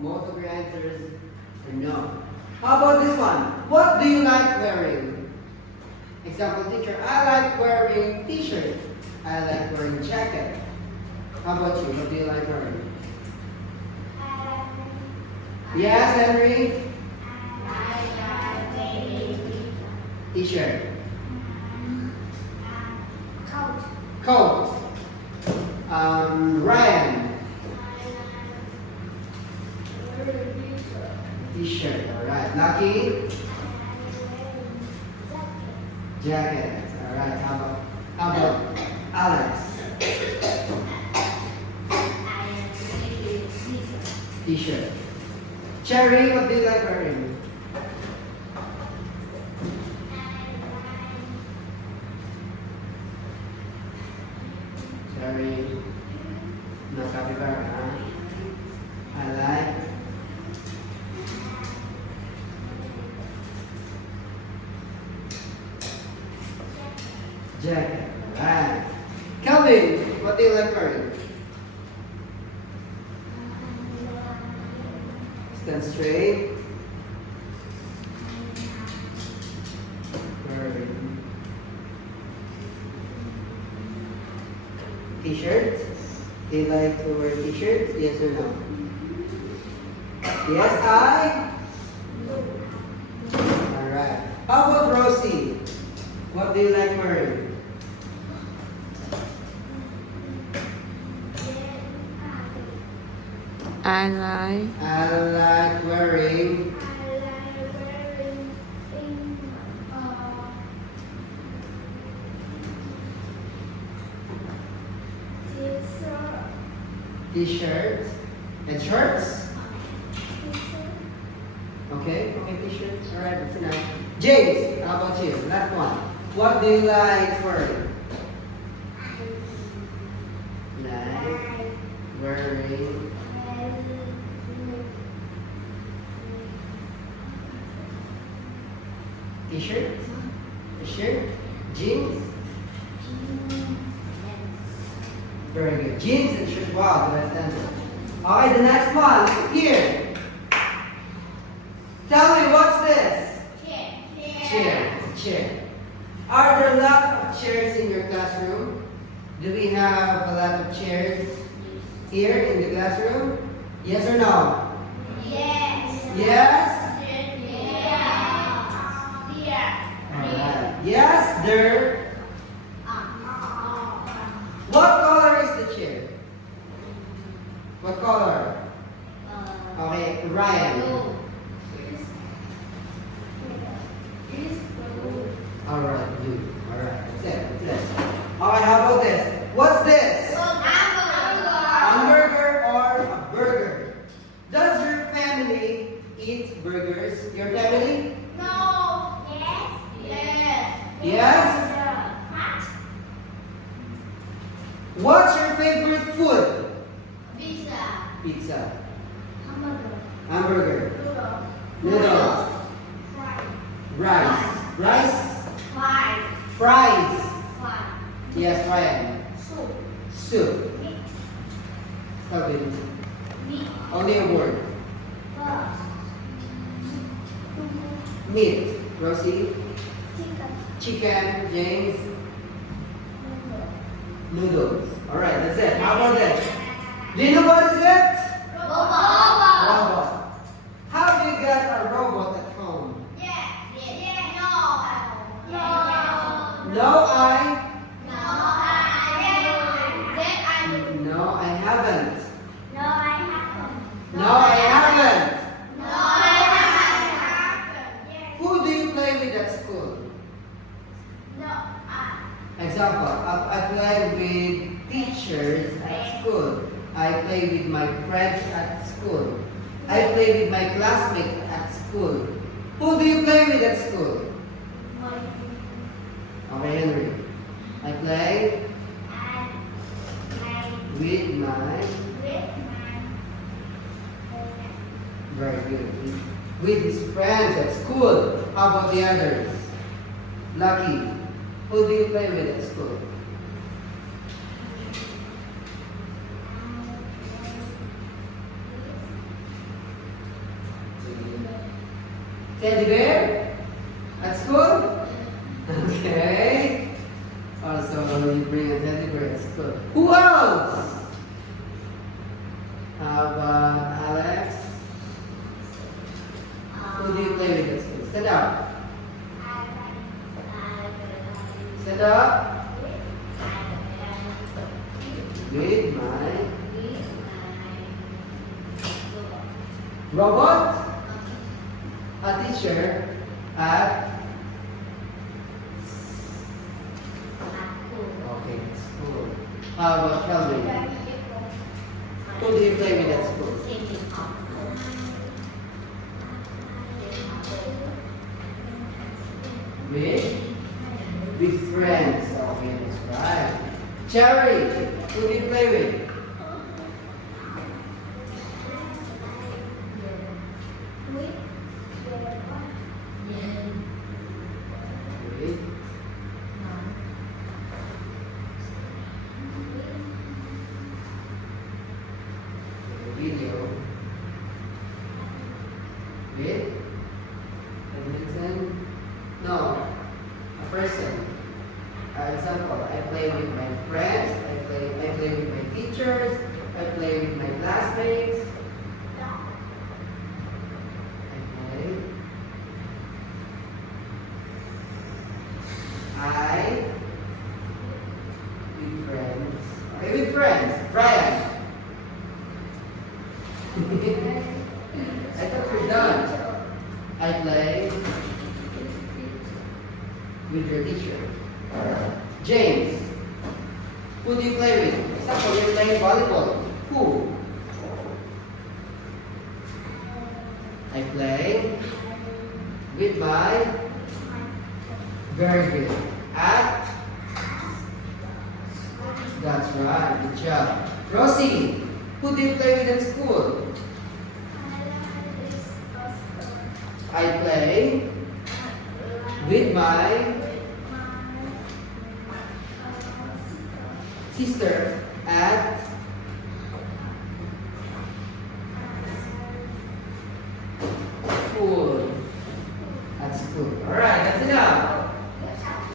Most of your answers are no. How about this one? What do you like wearing? Example, teacher, I like wearing t-shirt. I like wearing jacket. How about you? What do you like wearing? Yes, Henry? T-shirt. Coat. Ryan. T-shirt. Alright. Lucky. Jacket. Alright. How about Alex? T-shirt. Cherry, what do you like wearing? Cherry. No capybara, huh? I like. Jacket. Alright. Kelvin, what do you like wearing? Stand straight. Wearing t-shirt. Do you like to wear t-shirts? Yes or no? Yes, I? Alright. How about Rosie? What do you like wearing? I like wearing t-shirts and shirts. Okay, t-shirts. Alright, that's enough. James, how about you? Last one. What do you like wearing? Like wearing t-shirt, shirt, jeans. Very good. Jeans and shirt. Wow, that's answer. Alright, the next one. Look here. Tell me, what's this? Chair. It's a chair. Are there lots of chairs in your classroom? Do we have a lot of chairs here in the classroom? Yes or no? Yes. Yes? Yeah. Alright. Yes, there. What color is the chair? What color? Okay, Ryan. Alright, blue. Alright, that's it. Alright, how about this? What's this? Hamburger or a burger? Does your family eat burgers? Your family? No. Yes. Yes. Yes? What's your favorite food? Pizza. Pizza. Hamburger. Hamburger. Noodles. Noodles. Rice. Rice? Fries. Fries. Fries. Yes, Ryan. Soup. Soup. Meat. Calvin. Meat. Only a word. Meat. Rosie. Chicken. Chicken. James. Noodles. Alright, that's it. How about this? Do you know what is it? Robot. Robot. Have you got a robot at home? No, I haven't. No, I haven't. Who do you play with at school? Example, I play with teachers at school. I play with my friends at school. I play with my classmates at school. Who do you play with at school? Okay, Henry. I play with my... Very good. With his friends at school. How about the others? Lucky. Who do you play with at school? Teddy bear? At school? Okay. Also, you bring a teddy bear at school. Who else? How about Alex? Who do you play with at school? Stand up. Stand up. With my robot. A teacher at okay, school. How about Kelvin? Who do you play with at school? With friends. Okay, that's right. Cherry, who do you play with? With video. With Edmonton? No, a person. Example, I play with my friends, I play with my teachers, I play with my classmates. I with friends. Okay, with friends. Brian. I thought we're done. I play with your teacher. James. Who do you play with? Example, you're playing volleyball. Who? I play with my very good. At that's right, good job. Rosie, who do you play with at school? I play with my sister at